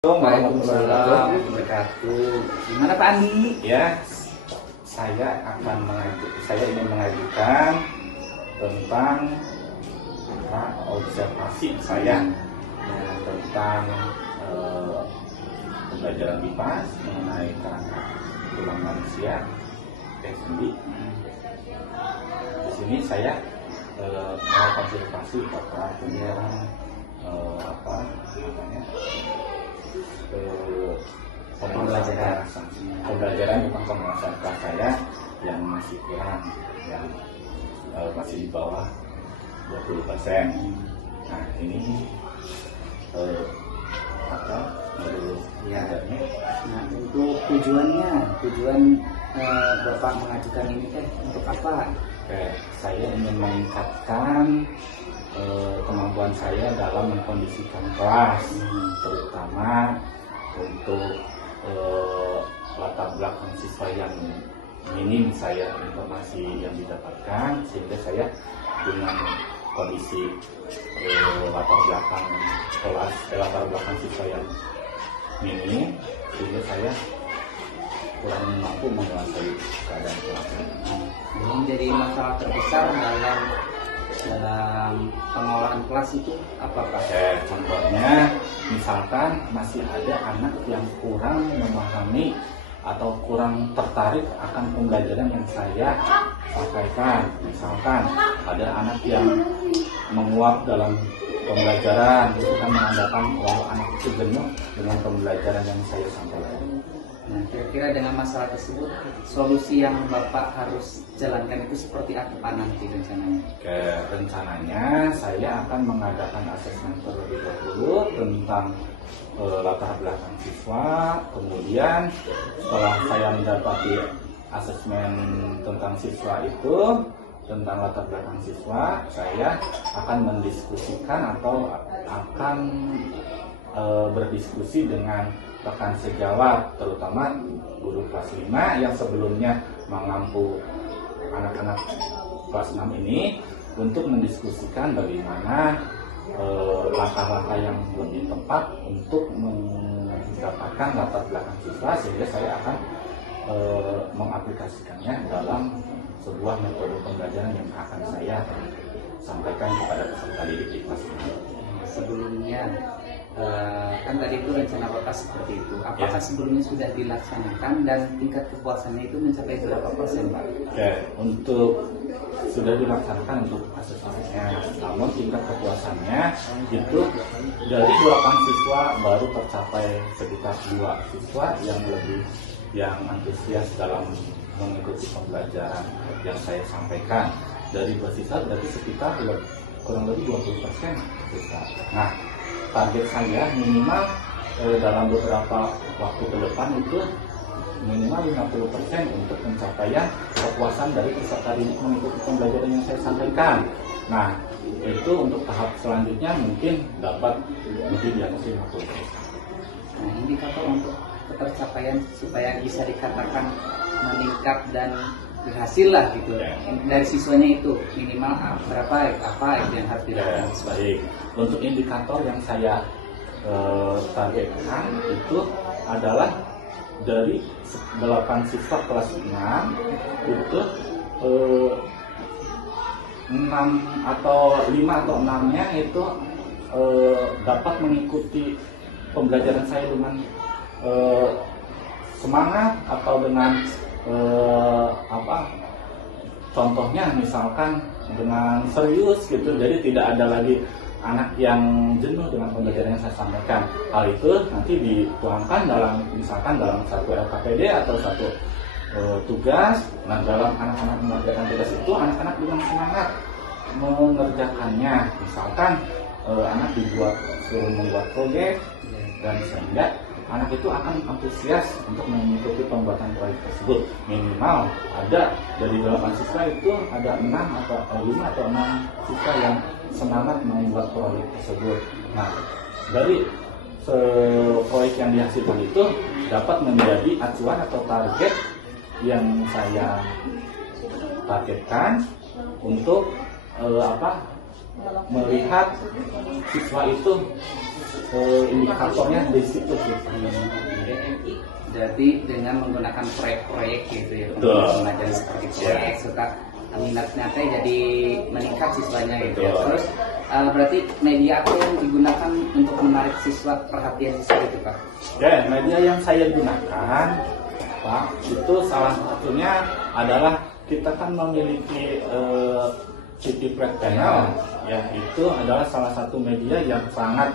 Waalaikumsalam wabarakatuh. Gimana Pak Andi? Ya, saya ingin mengajukan tentang observasi saya tentang pembelajaran IPA mengenai kerangka tulang manusia TSMD. Di sini saya mau konsultasi terkait dengan pembelajaran tentang penguasaan kelas saya yang masih kurang, yang masih di bawah 20%. Nah ini Nah untuk tujuan Bapak mengajukan ini untuk apa? Saya ingin meningkatkan kemampuan saya dalam mengkondisikan kelas, terutama untuk latar belakang siswa yang minim informasi yang didapatkan, sehingga saya dengan kondisi latar belakang siswa yang minim, sehingga saya kurang mampu menguasai keadaan kelas. Ini jadi masalah terbesar dalam pengolahan kelas itu apa Pak? Contohnya, misalkan masih ada anak yang kurang memahami atau kurang tertarik akan pembelajaran yang saya sampaikan. Misalkan ada anak yang menguap dalam pembelajaran, itu kan menandakan bahwa anak itu jenuh dengan pembelajaran yang saya sampaikan. Nah, kira-kira dengan masalah tersebut, solusi yang Bapak harus jalankan itu seperti apa nanti rencananya? Rencananya saya akan mengadakan asesmen terlebih dahulu tentang latar belakang siswa. Kemudian setelah saya mendapati asesmen tentang siswa itu, tentang latar belakang siswa, saya akan mendiskusikan atau akan berdiskusi dengan rekan sejawat, terutama guru kelas 5 yang sebelumnya mengampu anak-anak kelas 6 ini, untuk mendiskusikan bagaimana langkah-langkah yang lebih tepat untuk mendapatkan latar belakang siswa, sehingga saya akan mengaplikasikannya dalam sebuah metode pembelajaran yang akan saya sampaikan kepada peserta didik di kelas 6. Sebelumnya kan tadi itu rencana Bapak seperti itu. Apakah sebelumnya sudah dilaksanakan dan tingkat kepuasannya itu mencapai berapa persen Pak? Untuk sudah dilaksanakan untuk asesmennya, namun tingkat kepuasannya itu dari 8 siswa baru tercapai sekitar 2 siswa yang antusias dalam mengikuti pembelajaran yang saya sampaikan. Dari 2 siswa berarti sekitar kurang lebih 20%. Nah, target saya minimal dalam beberapa waktu ke depan itu minimal 50% untuk pencapaian kepuasan dari peserta didik mengikuti pembelajaran yang saya sampaikan. Nah, itu untuk tahap selanjutnya mungkin dapat lebih di atas 50%. Nah, indikator untuk ketercapaian supaya bisa dikatakan meningkat dan berhasil lah gitu dari siswanya itu minimal berapa yang harus dilakukan? Baik, untuk indikator yang saya targetkan itu adalah dari 8 siswa kelas 6 itu 6 atau 5 atau 6-nya itu dapat mengikuti pembelajaran saya dengan semangat atau dengan contohnya misalkan dengan serius gitu, jadi tidak ada lagi anak yang jenuh dengan pembelajaran yang saya sampaikan. Hal itu nanti dituangkan misalkan dalam satu LKPD atau satu tugas. Nah, dalam anak-anak mengerjakan tugas itu, anak-anak dengan semangat mengerjakannya. Misalkan anak suruh membuat proyek, dan sehingga anak itu akan antusias untuk mengikuti pembuatan proyek tersebut. Minimal ada dari 8 siswa itu ada 5 atau 6 siswa yang semangat membuat proyek tersebut. Nah, dari proyek yang dihasilkan itu dapat menjadi acuan atau target yang saya targetkan untuk melihat siswa itu indikatornya di situ sih. Jadi dengan menggunakan proyek-proyek gitu ya, Betul. mengajari seperti proyek, suka minatnya teh jadi meningkat siswanya gitu ya. Betul. Terus berarti media apa yang digunakan untuk menarik siswa, perhatian siswa itu Pak? Ya, media yang saya gunakan, Pak, itu salah satunya adalah kita kan memiliki TV flat panel, ya itu adalah salah satu media yang sangat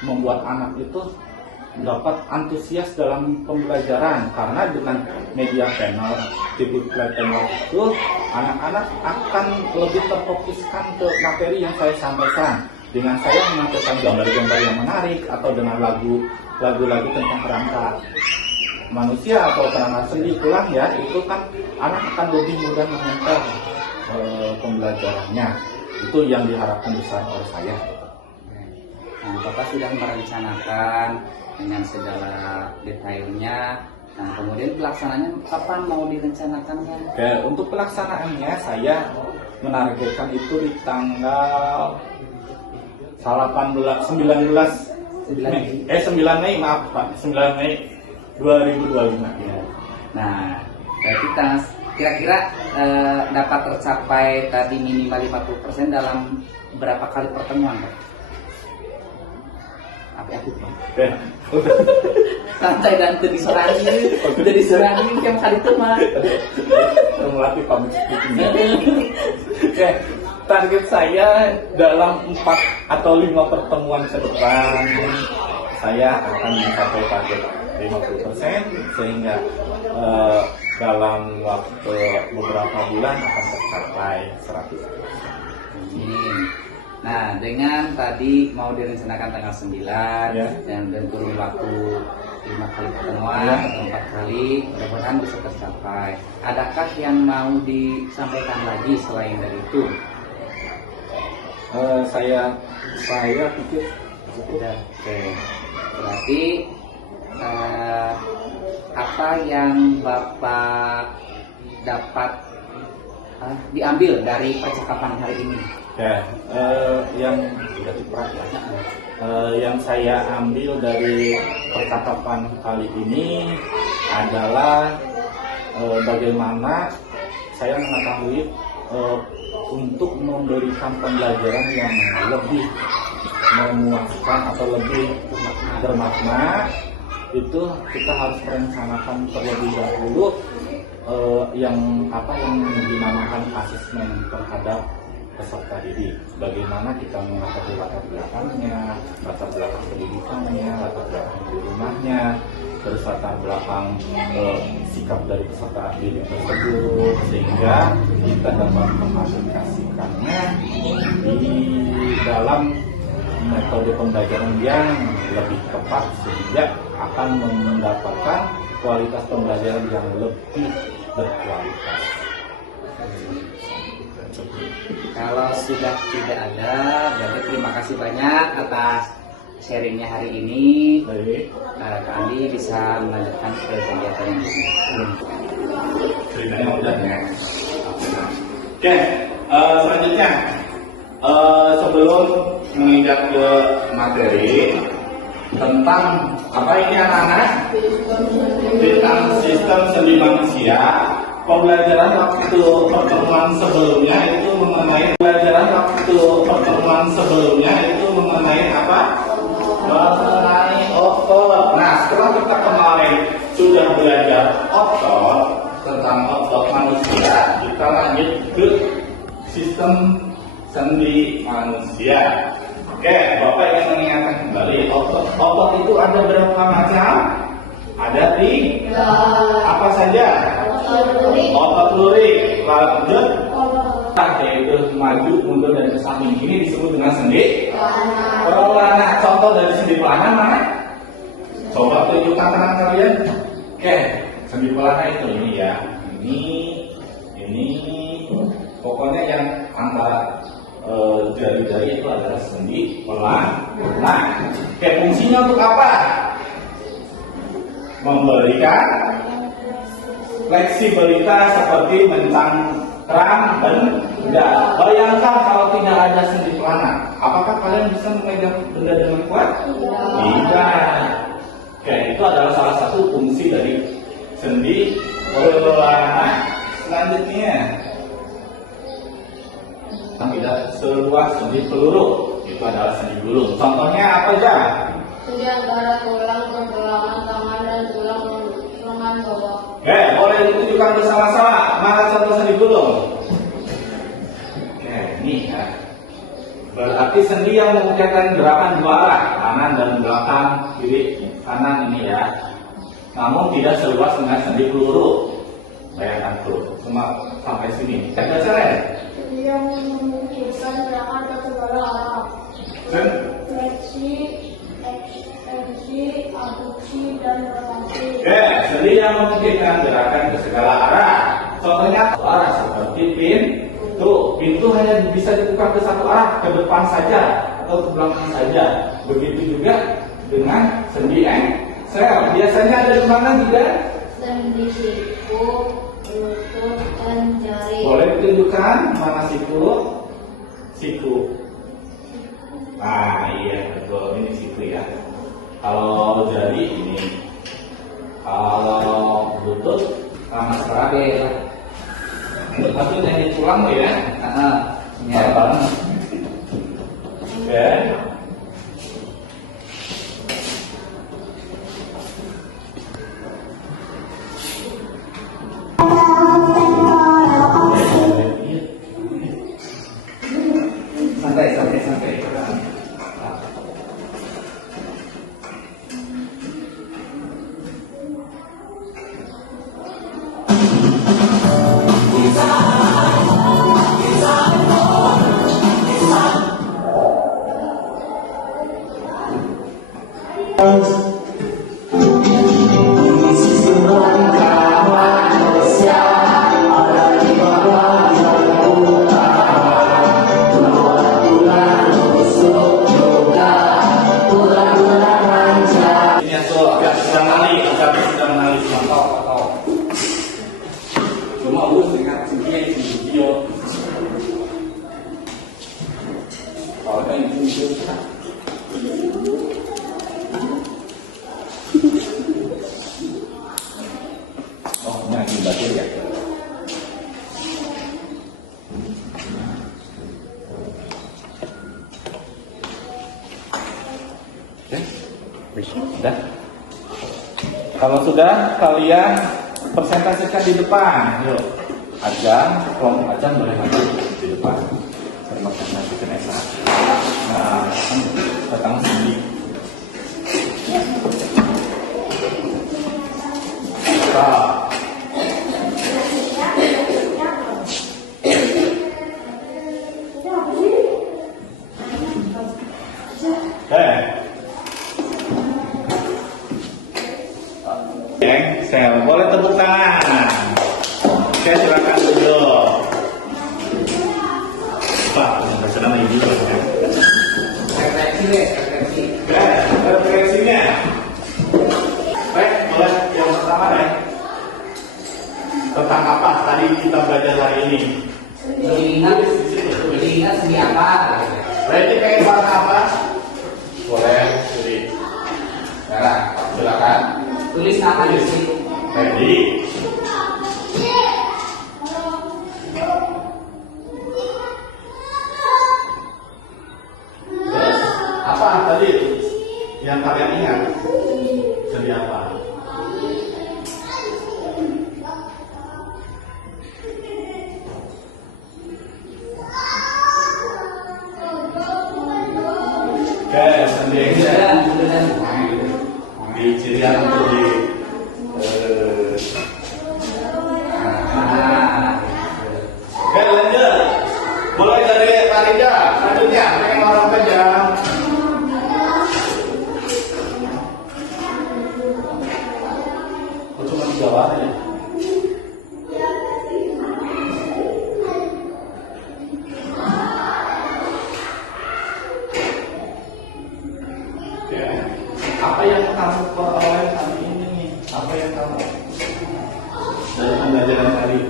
membuat anak itu dapat antusias dalam pembelajaran, karena dengan media panel TV flat panel itu anak-anak akan lebih terfokuskan ke materi yang saya sampaikan dengan saya menampilkan gambar-gambar yang menarik atau dengan lagu-lagu tentang kerangka manusia atau kerangka sendi tulang, ya itu kan anak akan lebih mudah menangkap pembelajarannya. Itu yang diharapkan besar oleh saya. Nah, Bapak sudah merencanakan dengan segala detailnya. Nah, kemudian pelaksanaannya kapan mau direncanakannya? Oke, untuk pelaksanaannya saya menargetkan itu di tanggal 19 Mei, maaf Pak, 9 Mei 2025. Ya. Nah, berarti kira-kira dapat tercapai tadi minimal 50% dalam berapa kali pertemuan Pak? Apa itu Pak? Oke, udah. Santai dan udah diserangi tiap kali itu mah. Melatih public speaking. Oke, target saya dalam 4 atau 5 pertemuan ke depan saya akan mencapai target 50%, sehingga dalam waktu beberapa bulan akan tercapai 100%. Nah, dengan tadi mau direncanakan tanggal 9 Ya. dan turun waktu 5 kali pertemuan Ya. atau 4 kali, mudah-mudahan bisa tercapai. Adakah yang mau disampaikan lagi selain dari itu? Saya pikir cukup. Oke, berarti apa yang Bapak dapat diambil dari percakapan hari ini? Ya, yang sudah diperhatikan, yang saya ambil dari percakapan kali ini adalah bagaimana saya mengetahui untuk memberikan pembelajaran yang lebih memuaskan atau lebih bermakna, itu kita harus merencanakan terlebih dahulu yang dinamakan asesmen terhadap peserta didik. Bagaimana kita mengetahui latar belakangnya, latar belakang pendidikannya, latar belakang di rumahnya, terus latar belakang sikap dari peserta didik tersebut, sehingga kita dapat mengaplikasikannya di dalam metode pembelajaran yang lebih tepat, sehingga akan mendapatkan kualitas pembelajaran yang lebih berkualitas. Kalau sudah tidak ada, berarti terima kasih banyak atas sharingnya hari ini. Baik. Kak Andi bisa melanjutkan ke kegiatan ini. Ceritanya udah ya. Oke, selanjutnya sebelum menginjak ke materi tentang apa ini anak-anak, tentang sistem sendi manusia. Pembelajaran waktu pertemuan sebelumnya itu mengenai apa? Mengenai otot. Nah, setelah kita kemarin sudah belajar otot, tentang otot manusia, kita lanjut ke sistem sendi manusia. Oke, Bapak ingin mengingatkan kembali, otot itu ada berapa macam? Ada 3. Apa saja? Otot lurik, lanjut, yaitu maju, mundur, dan ke samping. Ini disebut dengan sendi pelana. Contoh dari sendi pelana mana? Coba tunjukkan tangan kalian. Oke, sendi pelana itu ini ya. Ini. Pokoknya yang antara jari-jari itu adalah sendi pelana. Nah, fungsinya untuk apa? Memberikan fleksibilitas seperti mencangkram benda. Bayangkan kalau tidak ada sendi celana. Apakah kalian bisa memegang benda dengan kuat? Tidak. Oke, itu adalah salah satu fungsi dari sendi celana. Selanjutnya, tidak seluas sendi peluru. Itu adalah sendi gulung. Contohnya apa aja? Sendi antara tulang pergelangan tangan dan tulang lengan bawah. Oke, boleh ditunjukkan bersama-sama. Mana contoh sendi gulung? Oke, ini ya. Berarti sendi yang memungkinkan gerakan dua arah, kanan dan belakang, kiri, kanan ini ya. Namun tidak seluas dengan sendi peluru. Bayangkan tuh, cuma sampai sini. Ada cara? Sendi yang memungkinkan gerakan ke segala arah. Fleksi, ekstensi, abduksi, dan rotasi. Oke, sendi yang memungkinkan gerakan ke segala arah. Contohnya arah seperti pintu hanya bisa dibuka ke satu arah, ke depan saja atau ke belakang saja. Begitu juga dengan sendi engsel. Biasanya ada di mana juga? Sendi siku, lutut, dan jari. Boleh ditunjukkan mana siku? Siku. Nah, iya betul, ini siku ya. Kalau jari ini, kalau lutut sama serabe. Lutut yang di tulang ya. Ya. Oke. Sampai. Ini tuh agak sedang menali contoh. Cuma urus dengan video. Kalau kan itu oh, ini lagi batin ya. Sudah. Kalau sudah, kalian presentasikan di depan. Yuk, kelompok ajang boleh maju di depan. Presentasikan Esa. Nah, datang sini. Stop. Engsel, boleh tepuk tangan. Oke, silakan duduk. Pak, sedang lagi duduk ya. Refleksinya. Baik, boleh yang pertama deh. Tentang apa tadi kita belajar hari ini? Ingat sendi apa? Berarti kayak warna apa? Boleh, pilih. Sekarang, silakan. Tulis nama di sini. Ready? Terus apa tadi yang kalian ingat? Sendi apa? Oke, sendi di cirian untuk di Oke, lanjut. Mulai dari Farida. Selanjutnya, yang orang pegang. Cuma di bawah ya. Oke. Apa yang kamu peroleh hari ini nih? Apa yang kamu dari pembelajaran tadi?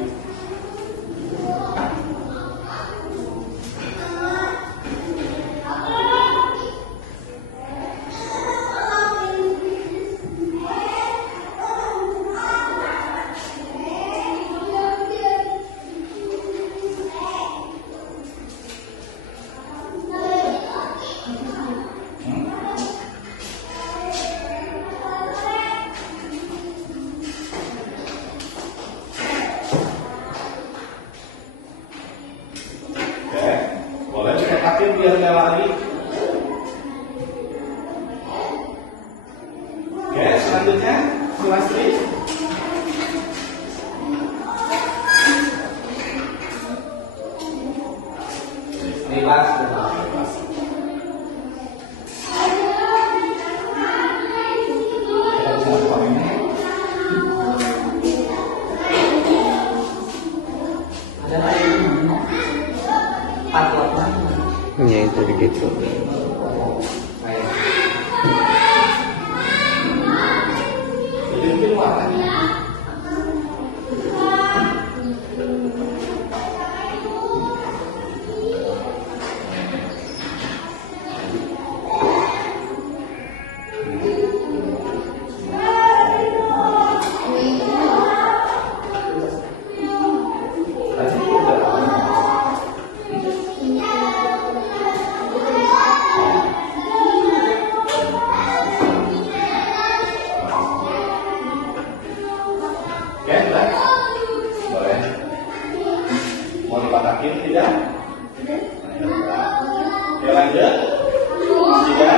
biar lari. Oke, selanjutnya Sulastri. Bebas. Ada lagi empat warna. Ya itu begitu. Jadi mungkin warnanya. Oke, udah? Boleh. Mau dipatahin tidak? Oke, lanjut. Tiga.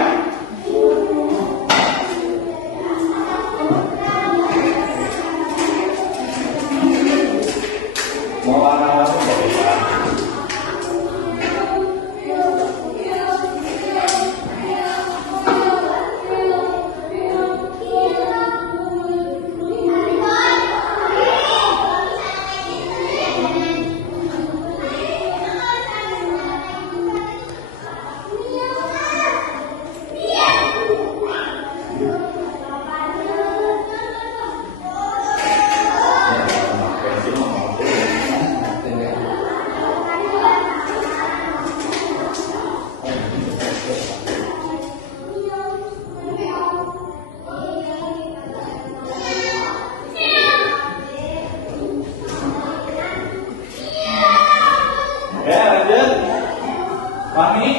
Mau warna-warni boleh ya? Ya, lanjut. Fahmi.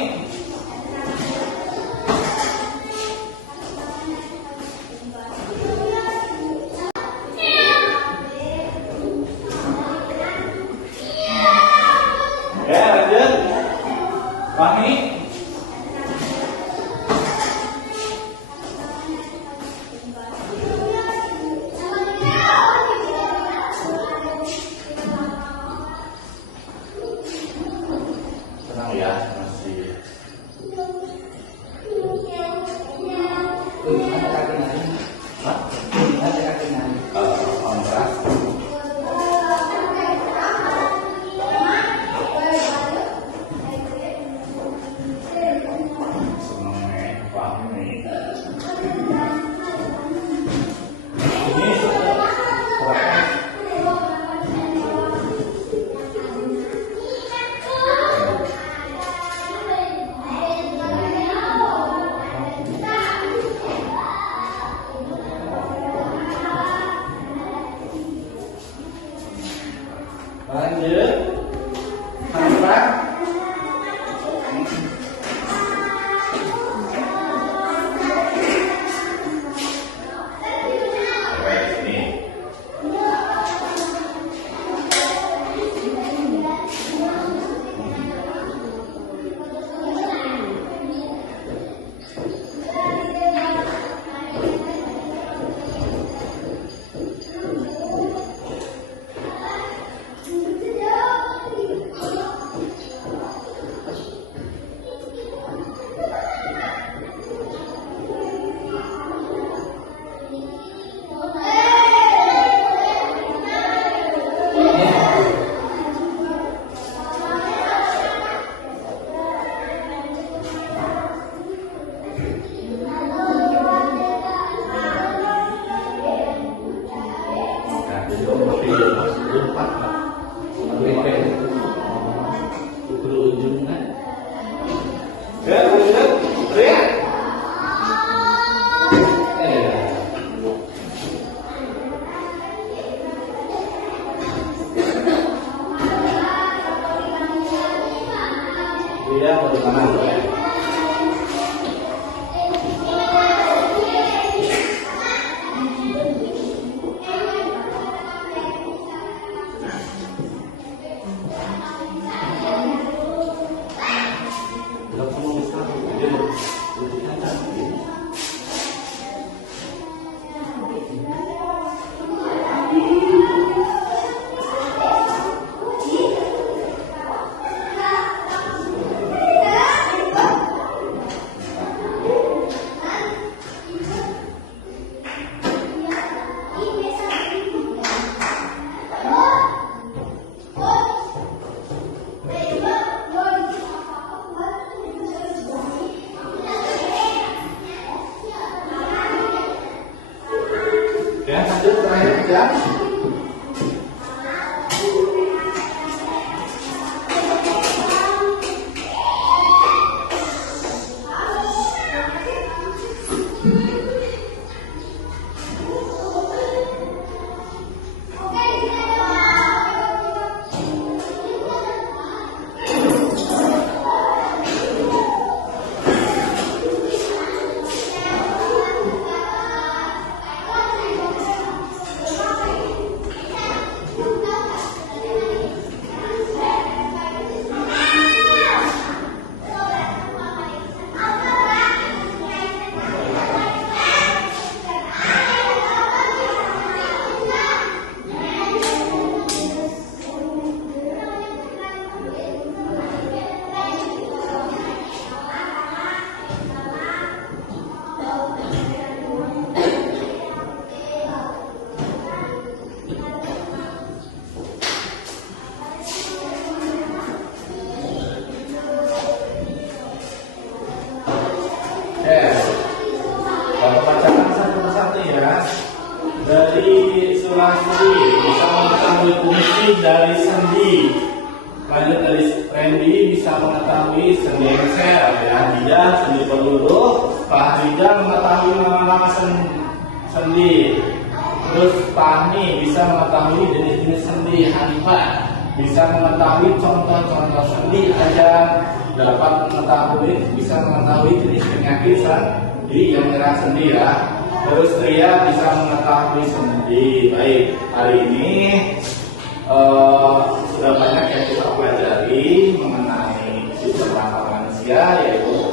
Ya, lanjut. Fahmi. Tenang ya, masih. Ada kaki nari. Hah? Ada kaki nari. Kontras. Seneng nih, Fahmi. Ini suratnya. Lanjut. Hamzah. Ini. Ya, lanjut terakhir ya. Bapak bacakan satu persatu ya. Dari surah sendi bisa mengetahui fungsi dari sendi. Lanjut dari Randy bisa mengetahui sendi engsel ya, dia sendi peluru. Pak Rida mengetahui nama-nama sendi. Terus Fahmi bisa mengetahui jenis-jenis sendi. Hanifah bisa mengetahui contoh-contoh sendi aja. Dapat mengetahui, bisa mengetahui jenis penyakit sendi yang menyerang sendi ya. Terus Ria bisa mengetahui sendi. Baik, hari ini sudah banyak yang kita pelajari mengenai sistem rangka manusia, yaitu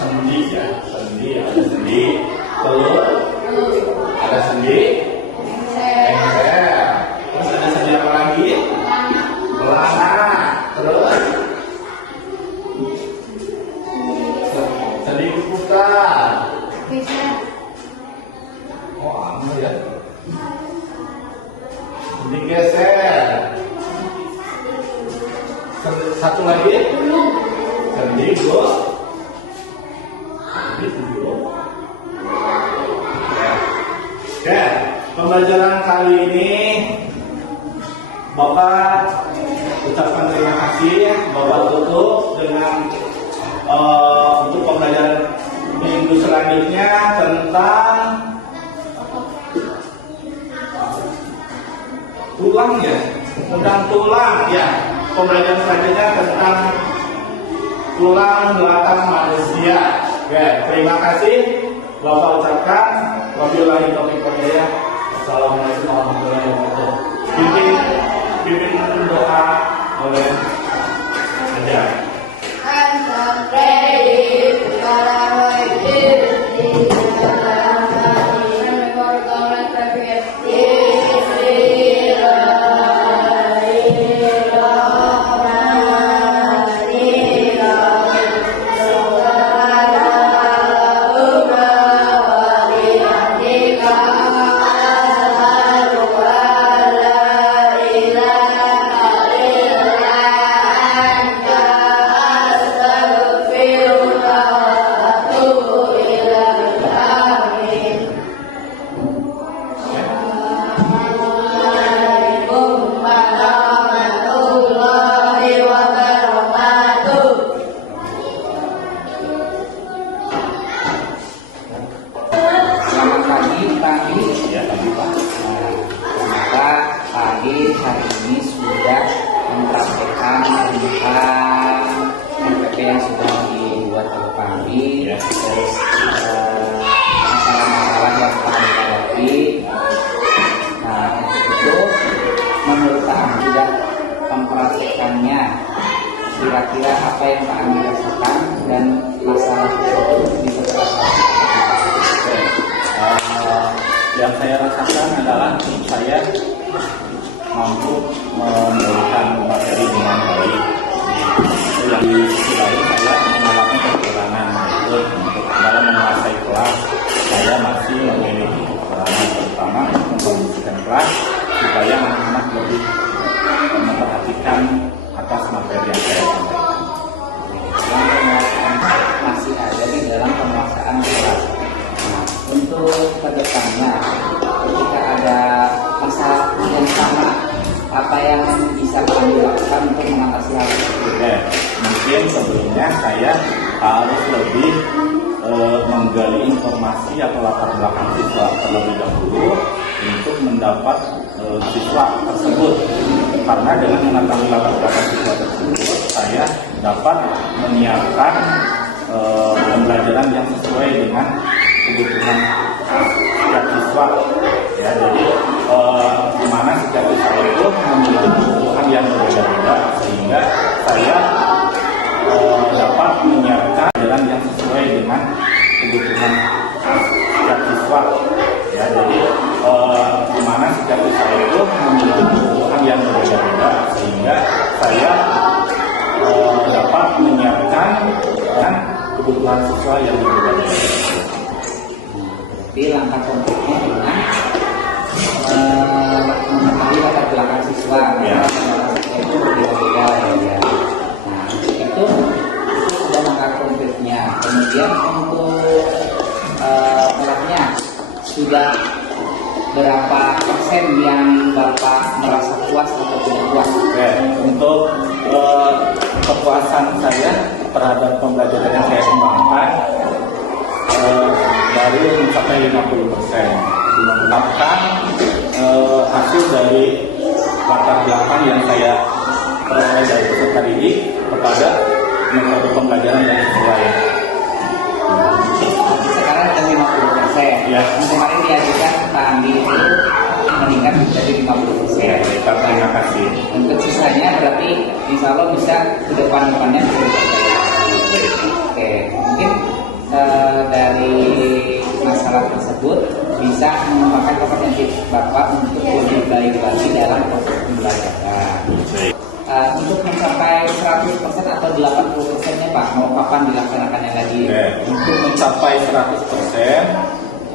sendi ya. Sendi, ada sendi telur, ada sendi engsel, terus ada sendi apa lagi? Belana, terus sendi kukukan. Oh, anu ya. Sendi geser. Satu lagi. Sendi gulung. Sendi gulung. Oke, pembelajaran kali ini Bapak ucapkan terima kasih. Bapak tutup dengan untuk pembelajaran minggu selanjutnya tentang tulang ya, tentang tulang ya. Pembelajaran selanjutnya tentang tulang belakang manusia. Oke, terima kasih. Bapak ucapkan wabillahi taufiq wal hidayah. Assalamualaikum warahmatullahi wabarakatuh. Pimpin doa oleh ajar. Hari ini sudah mempraktekkan tentang MPP yang sudah dibuat oleh kami, terus masalah-masalah yang kami hadapi. Nah, itu menurut Pak Ami sudah mempraktekannya. Kira-kira apa yang Pak Ami rasakan dan masalah tersebut bisa terasa? Yang saya rasakan adalah saya mampu memberikan materi dengan baik. Yang di sisi lain saya mengalami kekurangan, yaitu untuk dalam menguasai kelas saya masih memiliki kekurangan, terutama mengkondisikan kelas supaya anak-anak lebih memperhatikan atas materi yang saya sampaikan. Masih ada di dalam penguasaan kelas. Nah, untuk kedepannya ketika ada mengatasi hal tersebut? Mungkin sebelumnya saya harus lebih menggali informasi atau latar belakang siswa terlebih dahulu untuk mendapat siswa tersebut. Karena dengan mengetahui latar belakang siswa tersebut, saya dapat menyiapkan pembelajaran yang sesuai dengan kebutuhan setiap siswa. Ya, jadi di mana setiap siswa itu memiliki kebutuhan yang berbeda-beda, sehingga saya dapat menyiapkan pembelajaran yang sesuai dengan kebutuhan setiap siswa. Ya, jadi di mana setiap siswa itu memiliki kebutuhan yang berbeda-beda, sehingga saya dapat menyiapkan kebutuhan siswa yang berbeda-beda. Jadi langkah konkretnya dengan mengetahui latar belakang siswa, ya. Itu berbeda-beda ya. Nah itu ada langkah konkretnya. Kemudian untuk alatnya sudah berapa persen yang Bapak merasa puas atau tidak puas? Untuk kepuasan saya terhadap pembelajaran yang saya kembangkan baru mencapai 50%. Bahkan hasil dari latar belakang yang saya peroleh dari peserta didik kepada metode pembelajaran yang sesuai. Sekarang ada 50%. Ya. Kemarin diajukan Pak Andi itu meningkat menjadi 50%. Ya, terima kasih. Untuk sisanya berarti insya Allah bisa ke depannya. Oke, mungkin dari masalah tersebut bisa mengembangkan kompetensi Bapak untuk lebih baik lagi dalam proses pembelajaran. Untuk mencapai 100% atau 80%-nya Pak, mau kapan dilaksanakannya lagi? Untuk mencapai 100%,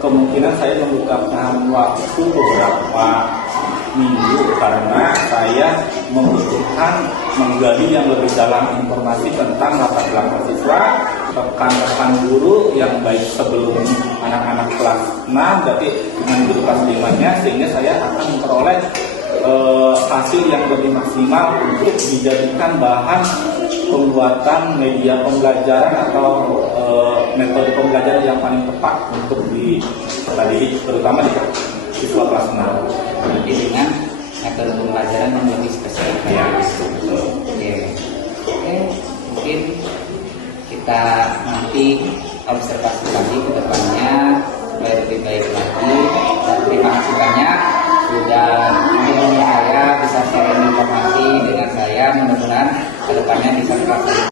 kemungkinan saya membutuhkan waktu beberapa minggu karena saya membutuhkan menggali yang lebih dalam informasi tentang latar belakang siswa, rekan-rekan guru yang baik sebelum anak-anak kelas 6, berarti dengan guru kelas 5-nya, sehingga saya akan memperoleh hasil yang lebih maksimal untuk dijadikan bahan pembuatan media pembelajaran atau metode pembelajaran yang paling tepat untuk dididik, terutama di siswa kelas 6. Berarti dengan metode pembelajaran yang lebih spesifik. Ya, Oke, mungkin kita nanti observasi lagi ke depannya supaya lebih baik lagi. Dan terima kasih banyak sudah mendukung saya, bisa sharing informasi dengan saya. Mudah-mudahan ke depannya bisa terus